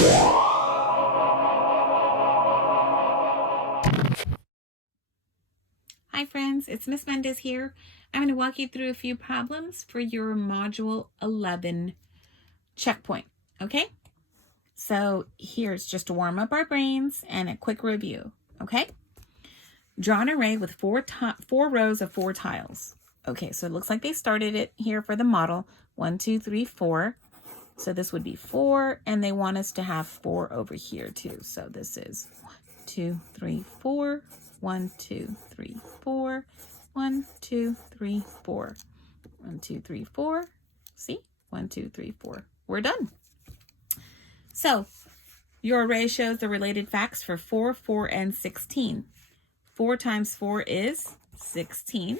Hi friends, it's Miss Mendez here. I'm going to walk you through a few problems for your Module 11 checkpoint, okay? So here's just to warm up our brains and a quick review, okay? Draw an array with four rows of 4 tiles. Okay, so it looks like they started it here for the model. 1, 2, 3, 4. So this would be 4, and they want us to have 4 over here too. So this is 1, 2, 3, 4. 1, 2, 3, 4. 1, 2, 3, 4. 1, 2, 3, 4. See? 1, 2, 3, 4. We're done. So your array shows the related facts for 4, 4, and 16. 4 times 4 is 16.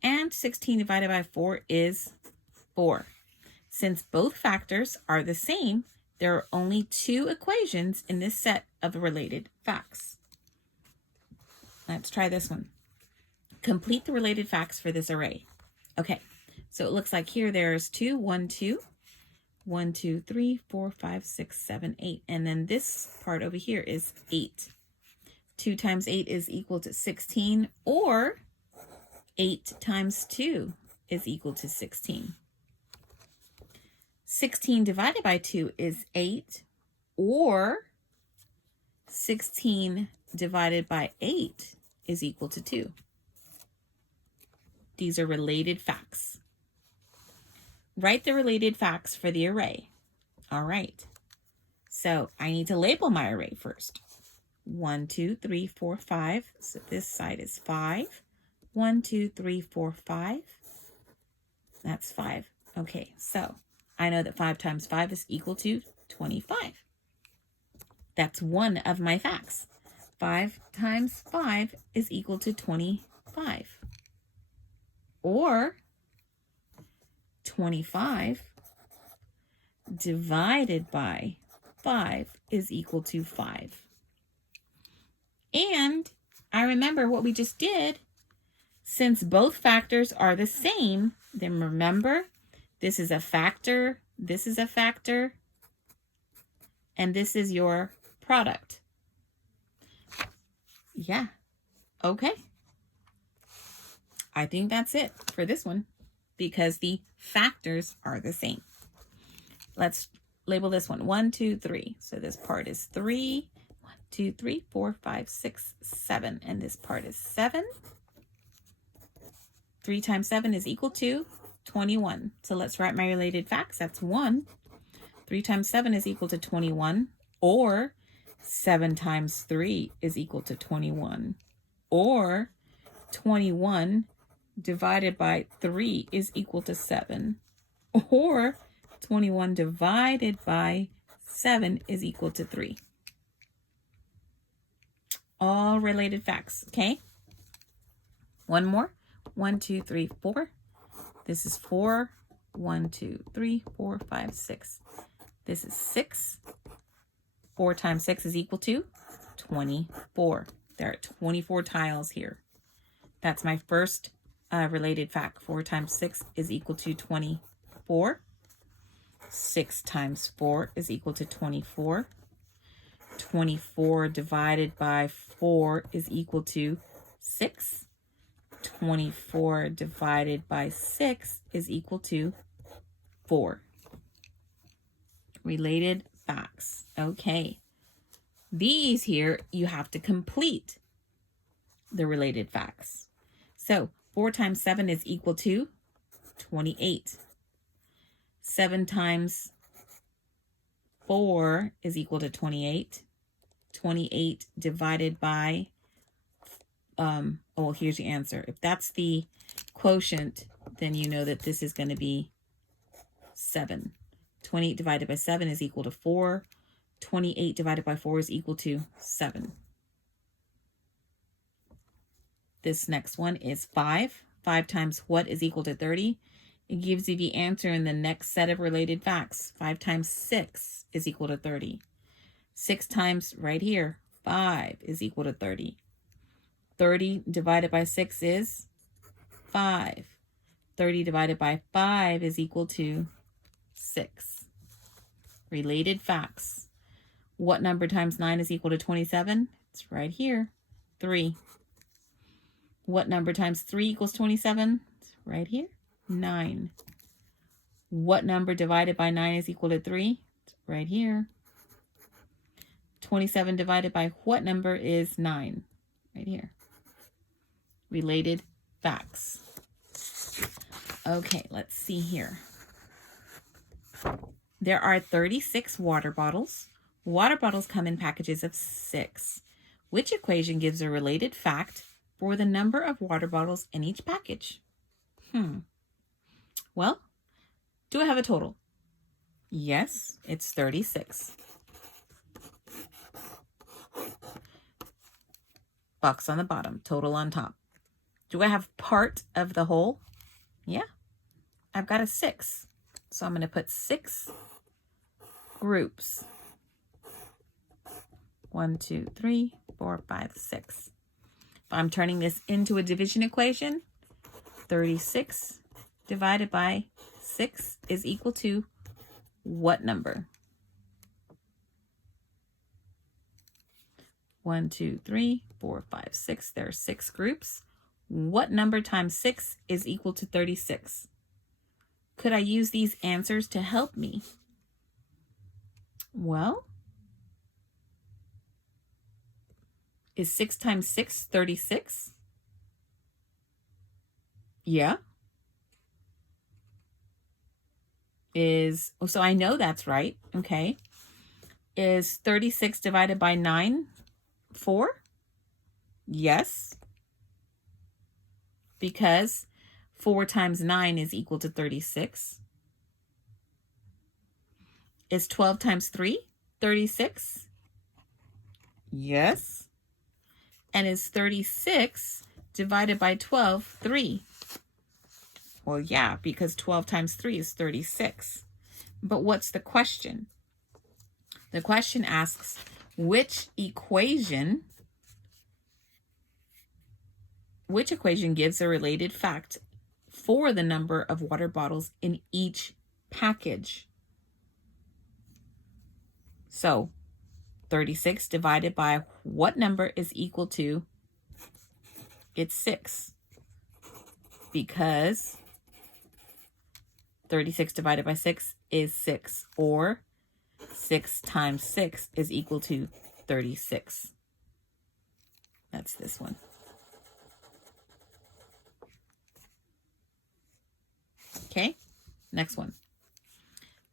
And 16 divided by 4 is 4. Since both factors are the same, there are only 2 equations in this set of related facts. Let's try this one. Complete the related facts for this array. Okay, so it looks like here there's 2, 1, 2, 1, 2, 3, 4, 5, 6, 7, 8. And then this part over here is 8. 2 times 8 is equal to 16, or 8 times 2 is equal to 16. 16 divided by 2 is 8, or 16 divided by 8 is equal to 2. These are related facts. Write the related facts for the array. All right. So I need to label my array first. 1, 2, 3, 4, 5. So this side is 5. 1, 2, 3, 4, 5. That's 5. Okay, so I know that 5 times 5 is equal to 25. That's one of my facts. 5 times 5 is equal to 25. Or 25 divided by 5 is equal to 5. And I remember what we just did. Since both factors are the same, then remember, this is a factor, this is a factor, and this is your product. Yeah, okay. I think that's it for this one because the factors are the same. Let's label this one 1, 2, 3. So this part is 3. 1, 2, 3, 4, 5, 6, 7. And this part is 7. 3 times 7 is equal to 21. So let's write my related facts. That's 1. 3 times 7 is equal to 21. Or 7 times 3 is equal to 21. Or 21 divided by 3 is equal to 7. Or 21 divided by 7 is equal to 3. All related facts, okay? One more. 1, 2, 3, 4. This is 4. 1, 2, 3, 4, 5, 6. This is 6. 4 times 6 is equal to 24. There are 24 tiles here. That's my first related fact. 4 times 6 is equal to 24. 6 times 4 is equal to 24. 24 divided by 4 is equal to 6. 24 divided by 6 is equal to 4. Related facts. Okay. These here, you have to complete the related facts. So 4 times 7 is equal to 28. 7 times 4 is equal to 28. 28 divided by, here's your answer. If that's the quotient, then you know that this is going to be 7. 28 divided by 7 is equal to 4. 28 divided by 4 is equal to 7. This next one is 5. 5 times what is equal to 30? It gives you the answer in the next set of related facts. 5 times 6 is equal to 30. 6 times right here, 5 is equal to 30. 30 divided by 6 is 5. 30 divided by 5 is equal to 6. Related facts. What number times 9 is equal to 27? It's right here, 3. What number times 3 equals 27? It's right here, 9. What number divided by 9 is equal to 3? It's right here. 27 divided by what number is 9? Right here. Related facts. Okay, let's see here. There are 36 water bottles. Water bottles come in packages of 6. Which equation gives a related fact for the number of water bottles in each package? Well, do I have a total? Yes, it's 36. Box on the bottom, total on top. Do I have part of the whole? Yeah, I've got a 6. So I'm going to put 6 groups. 1, 2, 3, 4, 5, 6. If I'm turning this into a division equation, 36 divided by 6 is equal to what number? 1, 2, 3, 4, 5, 6. There are 6 groups. What number times 6 is equal to 36? Could I use these answers to help me? Well, is 6 times 6 36? Yeah. So I know that's right. Okay. Is 36 divided by 9 4? Yes. Because 4 times 9 is equal to 36. Is 12 times 3 36? Yes. And is 36 divided by 12 3? Well, yeah, because 12 times 3 is 36. But what's the question? The question asks, which equation gives a related fact for the number of water bottles in each package? So 36 divided by what number is equal to? It's 6. Because 36 divided by 6 is 6. Or 6 times 6 is equal to 36. That's this one. Okay, next one.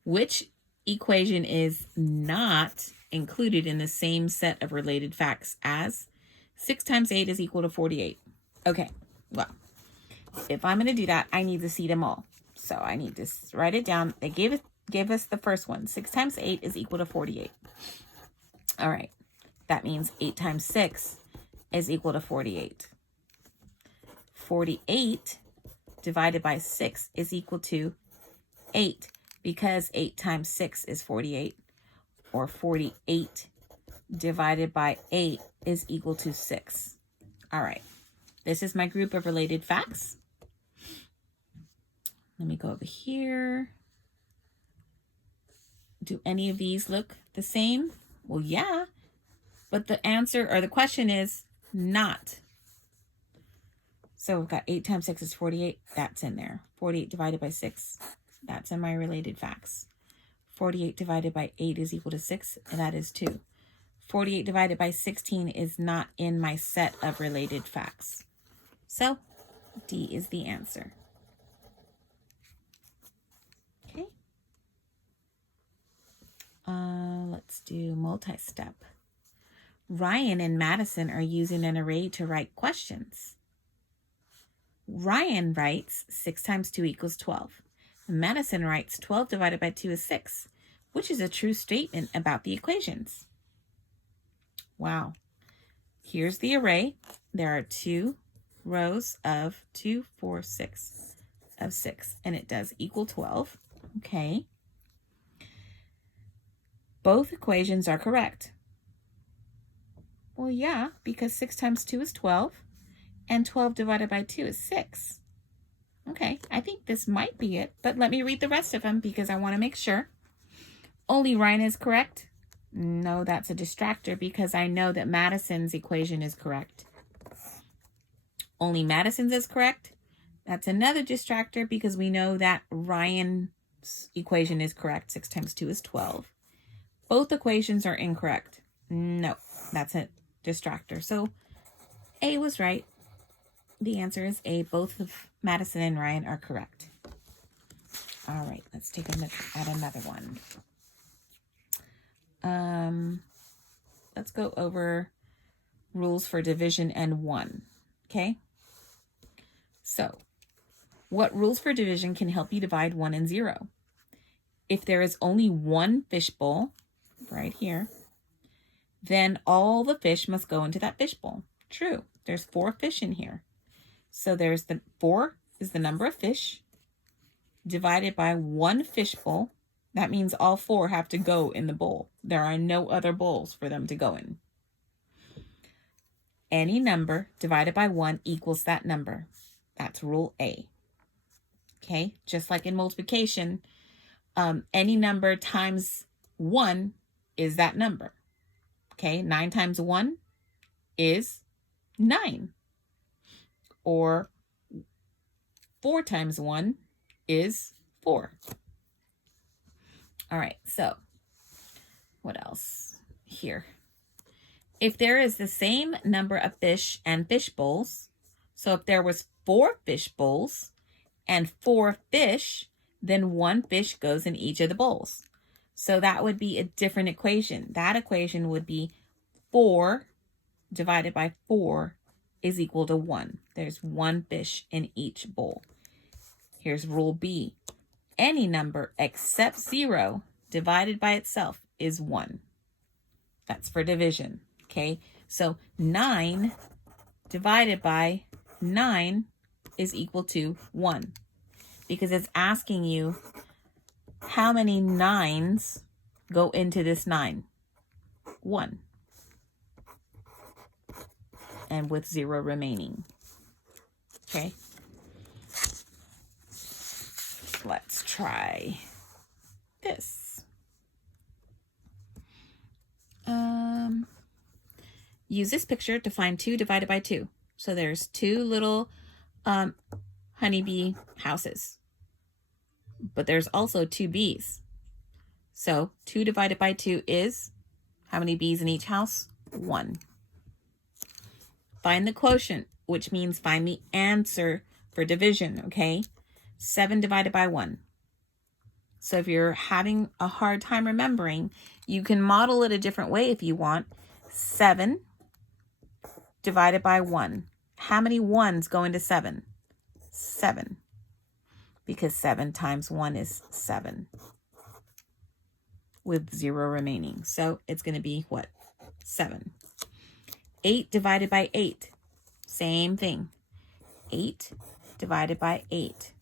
Which equation is not included in the same set of related facts as 6 times 8 is equal to 48? Okay, well, if I'm going to do that, I need to see them all. So I need to write it down. They gave us the first one. 6 times 8 is equal to 48. All right, that means 8 times 6 is equal to 48. 48 divided by 6 is equal to 8, because 8 times 6 is 48, or 48 divided by 8 is equal to 6. All right, this is my group of related facts. Let me go over here. Do any of these look the same? Well, yeah, but the answer or the question is not. So we've got 8 times 6 is 48. That's in there. 48 divided by 6. That's in my related facts. 48 divided by 8 is equal to 6. And that is 2. 48 divided by 16 is not in my set of related facts. So D is the answer. Okay. Let's do multi-step. Ryan and Madison are using an array to write questions. Ryan writes 6 times 2 equals 12. Madison writes 12 divided by 2 is 6, which is a true statement about the equations. Wow. Here's the array. There are 2 rows of 2, 4, 6 of 6, and it does equal 12. Okay. Both equations are correct. Well, yeah, because 6 times 2 is 12. And 12 divided by 2 is 6. Okay, I think this might be it, but let me read the rest of them because I want to make sure. Only Ryan is correct. No, that's a distractor because I know that Madison's equation is correct. Only Madison's is correct. That's another distractor because we know that Ryan's equation is correct. 6 times 2 is 12. Both equations are incorrect. No, that's a distractor. So A was right. The answer is A. Both of Madison and Ryan are correct. All right, let's take a look at another one. Let's go over rules for division and 1. Okay? So, what rules for division can help you divide 1 and 0? If there is only one fishbowl, right here, then all the fish must go into that fishbowl. True. There's 4 fish in here. So there's 4 is the number of fish divided by 1 fishbowl. That means all 4 have to go in the bowl. There are no other bowls for them to go in. Any number divided by 1 equals that number. That's rule A. Okay, just like in multiplication, any number times 1 is that number. Okay, 9 times 1 is 9. Or 4 times 1 is 4. All right, so what else here? If there is the same number of fish and fish bowls, so if there was 4 fish bowls and 4 fish, then 1 fish goes in each of the bowls. So that would be a different equation. That equation would be 4 divided by 4 is equal to 1. There's 1 fish in each bowl. Here's rule B. Any number except 0 divided by itself is 1. That's for division. Okay, so 9 divided by 9 is equal to 1 because it's asking you how many 9s go into this 9. 1. And with 0 remaining. Okay. Let's try this. Use this picture to find 2 divided by 2. So there's 2 little honeybee houses. But there's also 2 bees. So 2 divided by 2 is how many bees in each house? 1. Find the quotient, which means find the answer for division, okay? 7 divided by 1. So if you're having a hard time remembering, you can model it a different way if you want. 7 divided by 1. How many 1s go into 7? 7. Because 7 times 1 is 7. With 0 remaining. So it's going to be what? 7. 8 divided by 8. Same thing. 8 divided by 8.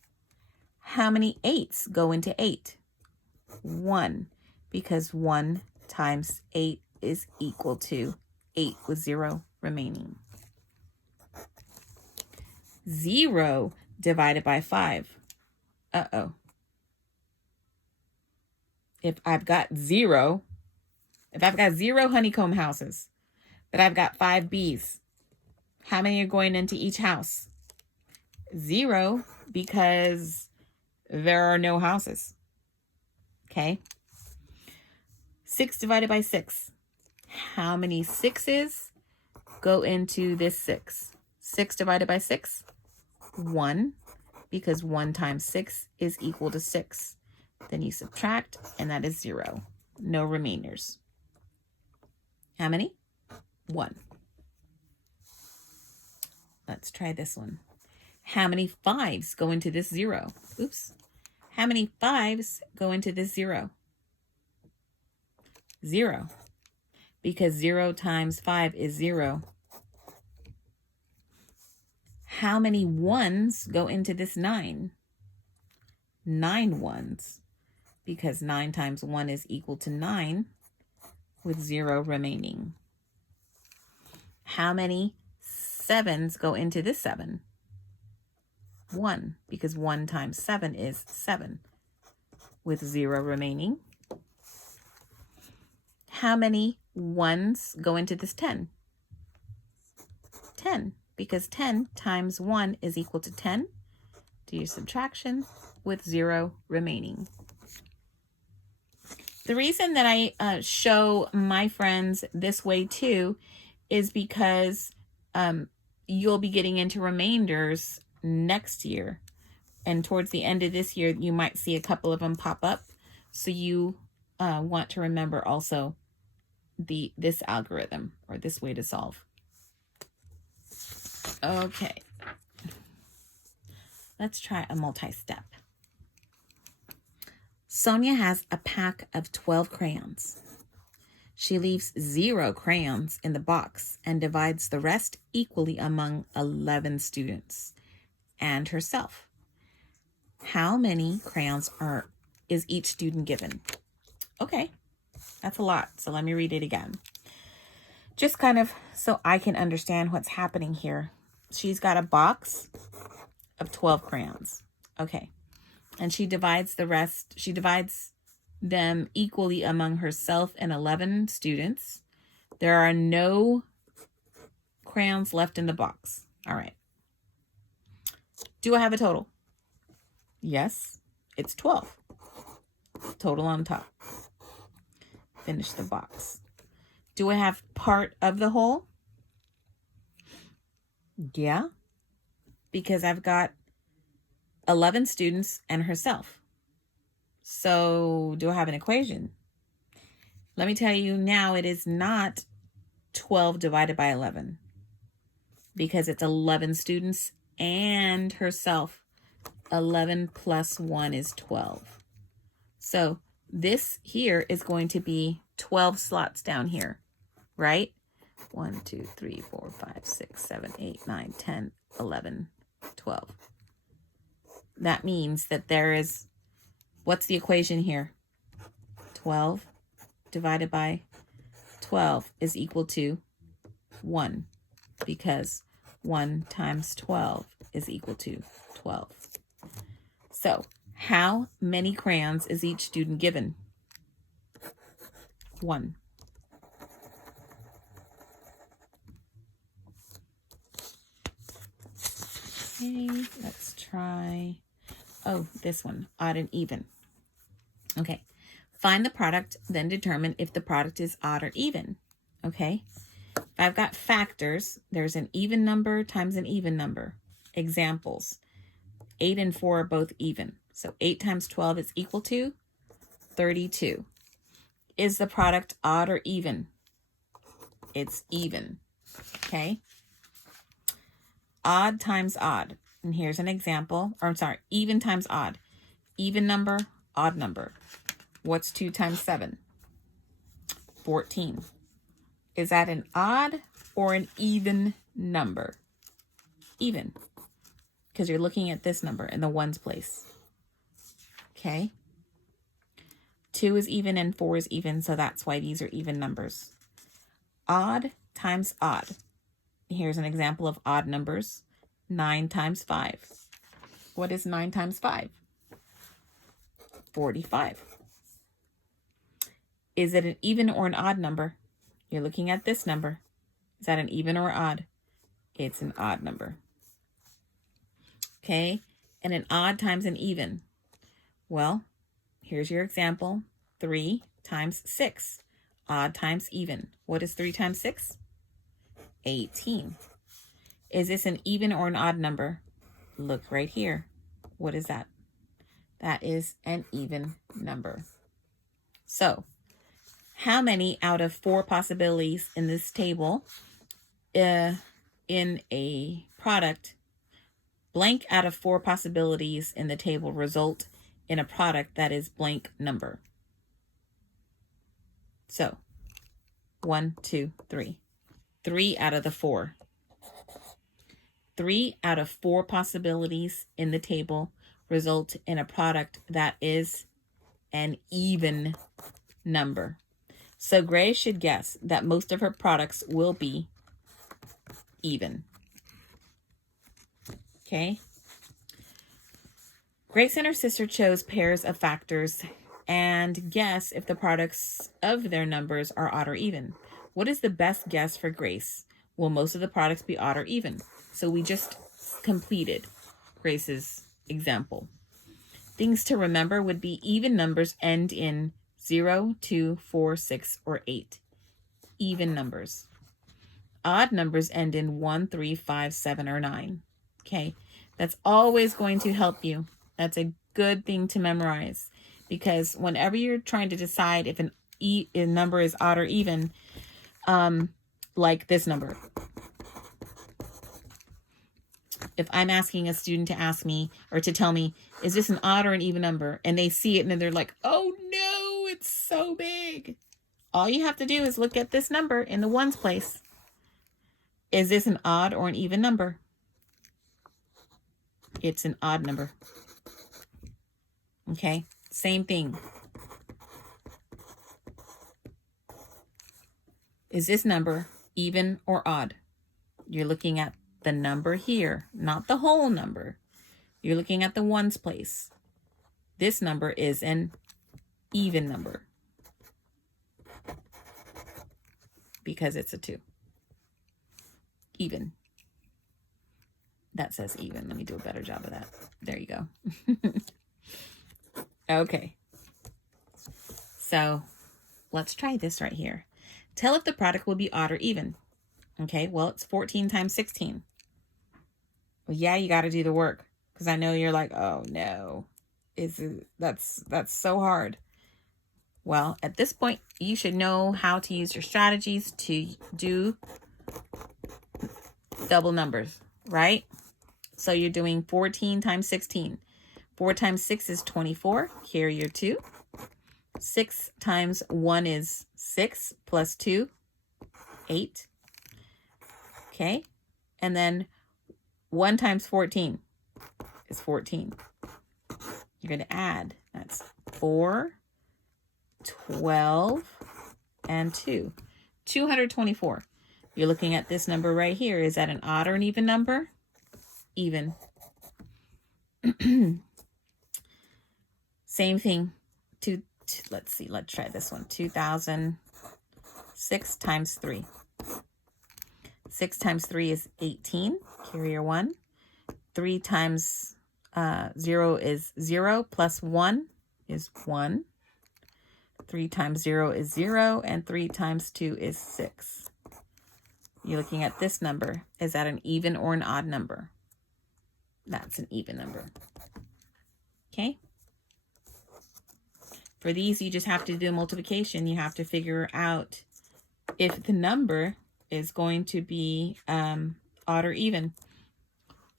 How many 8s go into 8? 1. Because 1 times 8 is equal to 8 with 0 remaining. 0 divided by 5. Uh-oh. If I've got 0 honeycomb houses, but I've got 5 bees, how many are going into each house? 0, because there are no houses. Okay. 6 divided by 6. How many 6s go into this 6? 6 divided by 6? 1, because 1 times 6 is equal to 6. Then you subtract, and that is 0. No remainders. How many? 1. Let's try this one. How many 5s go into this 0? Oops. How many 5s go into this 0? 0. Because 0 times 5 is 0. How many 1s go into this 9? 9 1s. Because 9 times 1 is equal to 9, with 0 remaining. How many 7s go into this 7? 1, because 1 times 7 is 7, with 0 remaining. how many ones go into this 10? 10, because 10 times 1 is equal to 10. Do your subtraction with 0 remaining. The reason that I show my friends this way too is because you'll be getting into remainders next year. And towards the end of this year, you might see a couple of them pop up. So you want to remember also this algorithm or this way to solve. Okay. Let's try a multi-step. Sonia has a pack of 12 crayons. She leaves 0 crayons in the box and divides the rest equally among 11 students and herself. How many crayons is each student given? Okay, that's a lot. So let me read it again. Just kind of so I can understand what's happening here. She's got a box of 12 crayons. Okay. And she divides them equally among herself and 11 students. There are no crayons left in the box. All right. Do I have a total? Yes, it's 12. Total on top. Finish the box. Do I have part of the whole? Yeah, because I've got 11 students and herself. So do I have an equation? Let me tell you now, it is not 12 divided by 11 because it's 11 students and herself. 11 plus 1 is 12. So this here is going to be 12 slots down here, right? 1, 2, 3, 4, 5, 6, 7, 8, 9, 10, 11, 12. That means that there is, what's the equation here? 12 divided by 12 is equal to 1, because 1 times 12 is equal to 12. So, how many crayons is each student given? 1. Okay, let's try, this one, odd and even. Okay, find the product, then determine if the product is odd or even. Okay, if I've got factors, there's an even number times an even number. Examples, 8 and 4 are both even. So 8 times 12 is equal to 32. Is the product odd or even? It's even. Okay. Odd times odd. And here's an example. Or I'm sorry, even times odd. Even number, odd number. What's 2 times 7? 14. Is that an odd or an even number? Even. Because you're looking at this number in the ones place. Okay. 2 is even and 4 is even, so that's why these are even numbers. Odd times odd. Here's an example of odd numbers. 9 times 5. What is 9 times 5? 45. Is it an even or an odd number? You're looking at this number. Is that an even or odd? It's an odd number. Okay, and an odd times an even. Well, here's your example. 3 times 6. Odd times even. What is 3 times 6? 18. Is this an even or an odd number? Look right here. What is that? That is an even number. So, how many out of 4 possibilities in this table in a product, blank out of 4 possibilities in the table result in a product that is blank number? So, 1, 2, 3. 3 out of the 4. 3 out of 4 possibilities in the table result in a product that is an even number. So Grace should guess that most of her products will be even. Okay. Grace and her sister chose pairs of factors and guess if the products of their numbers are odd or even. What is the best guess for Grace? Will most of the products be odd or even? So we just completed Grace's example. Things to remember would be even numbers end in 0, 2, 4, 6, or 8. Even numbers. Odd numbers end in 1, 3, 5, 7, or 9. Okay, that's always going to help you. That's a good thing to memorize, because whenever you're trying to decide if a number is odd or even, like this number. If I'm asking a student to ask me or to tell me, is this an odd or an even number? And they see it and then they're like, oh no, it's so big. All you have to do is look at this number in the ones place. Is this an odd or an even number? It's an odd number. Okay, same thing. Is this number even or odd? You're looking at the number here, not the whole number. You're looking at the ones place. This number is an even number because it's a 2. Even. That says even. Let me do a better job of that. There you go. Okay. So let's try this right here. Tell if the product will be odd or even. Okay, well, it's 14 times 16. Well, yeah, you got to do the work, because I know you're like, oh no, that's so hard. Well, at this point, you should know how to use your strategies to do double numbers, right? So you're doing 14 times 16. 4 times 6 is 24. Carry your 2. 6 times 1 is 6 plus 2, 8. Okay, and then 1 times 14 is 14. You're going to add. That's 4, 12, and 2. 224. You're looking at this number right here. Is that an odd or an even number? Even. Same thing. Let's see. Let's try this one. 2006 times 3. 6 times 3 is 18. Carry your 1. 3 times 0 is 0. Plus 1 is 1. 3 times 0 is 0. And 3 times 2 is 6. You're looking at this number. Is that an even or an odd number? That's an even number. Okay. For these, you just have to do multiplication. You have to figure out if the number is going to be odd or even.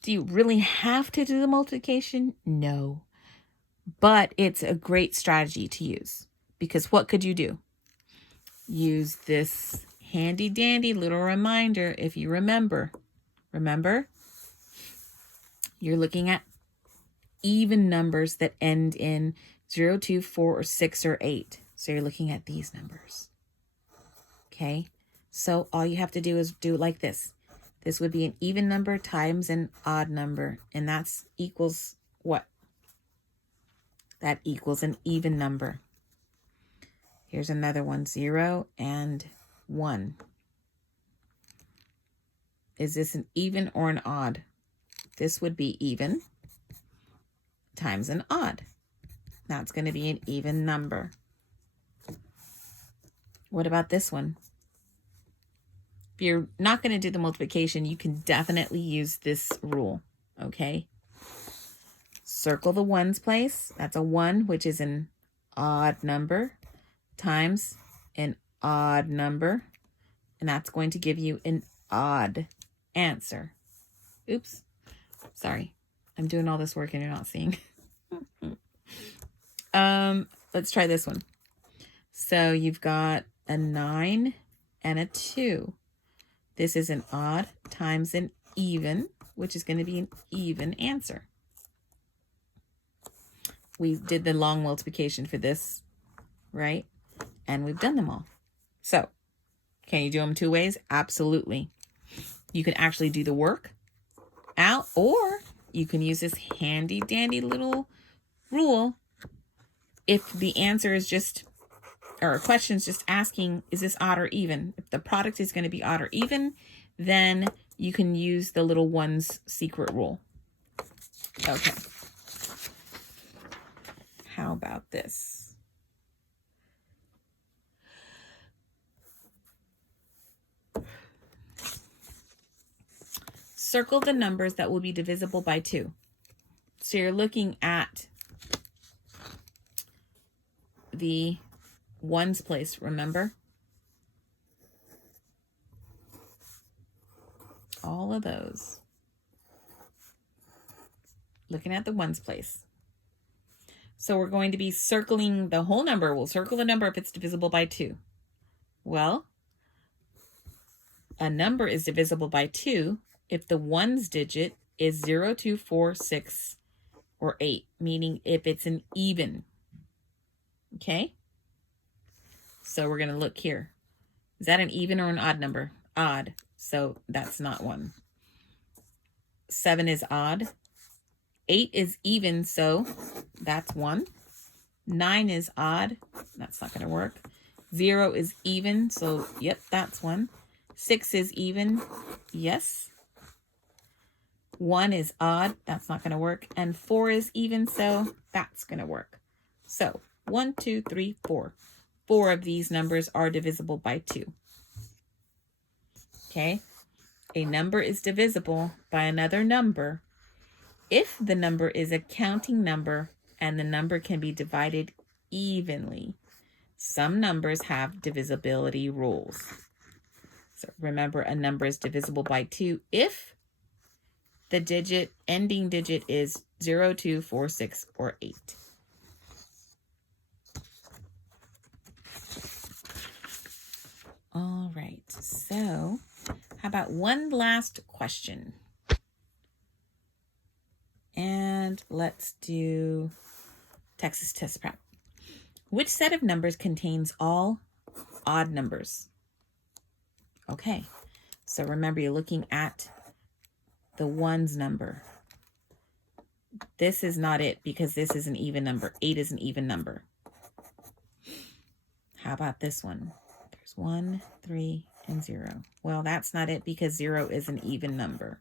Do you really have to do the multiplication? No. But it's a great strategy to use, because what could you do? Use this handy dandy little reminder. If you remember, you're looking at even numbers that end in 0, 2, 4, or 6, or 8. So you're looking at these numbers. Okay. So all you have to do is do it like this. This would be an even number times an odd number. And that's equals what? That equals an even number. Here's another one. 0 and 1. Is this an even or an odd? This would be even times an odd. That's going to be an even number. What about this one? If you're not going to do the multiplication, you can definitely use this rule, okay? Circle the ones place. That's a 1, which is an odd number, times an odd number, and that's going to give you an odd answer. Oops. Sorry. I'm doing all this work and you're not seeing. Let's try this one. So you've got a 9 and a 2. This is an odd times an even, which is going to be an even answer. We did the long multiplication for this, right? And we've done them all. So, can you do them 2 ways? Absolutely. You can actually do the work out, or you can use this handy dandy little rule if the answer is just, or a question is just asking, is this odd or even? If the product is going to be odd or even, then you can use the little ones secret rule. Okay. How about this? Circle the numbers that will be divisible by 2. So you're looking at the ones place, remember? All of those. Looking at the ones place. So we're going to be circling the whole number. We'll circle the number if it's divisible by 2. Well, a number is divisible by 2 if the ones digit is 0, 2, 4, 6, or 8, meaning if it's an even. Okay? So we're going to look here. Is that an even or an odd number? Odd. So that's not 1. 7 is odd. 8 is even, so that's 1. 9 is odd. That's not going to work. 0 is even, so yep, that's 1. 6 is even. Yes. 1 is odd. That's not going to work. And 4 is even, so that's going to work. So 1, 2, 3, 4. 4 of these numbers are divisible by 2. Okay. A number is divisible by another number if the number is a counting number and the number can be divided evenly. Some numbers have divisibility rules. So remember, a number is divisible by 2 if the ending digit is 0, 2, 4, 6, or 8. All right, so how about one last question? And let's do Texas test prep. Which set of numbers contains all odd numbers? Okay, so remember, you're looking at the ones number. This is not it because this is an even number. 8 is an even number. How about this one? There's 1, 3, and 0. Well, that's not it because 0 is an even number.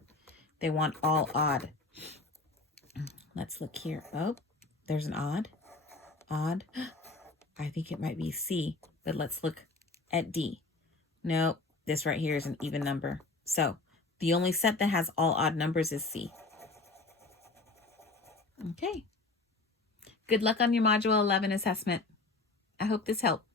They want all odd. Let's look here. Oh, there's an odd. Odd. I think it might be C, but let's look at D. No, this right here is an even number. So the only set that has all odd numbers is C. Okay. Good luck on your Module 11 assessment. I hope this helped.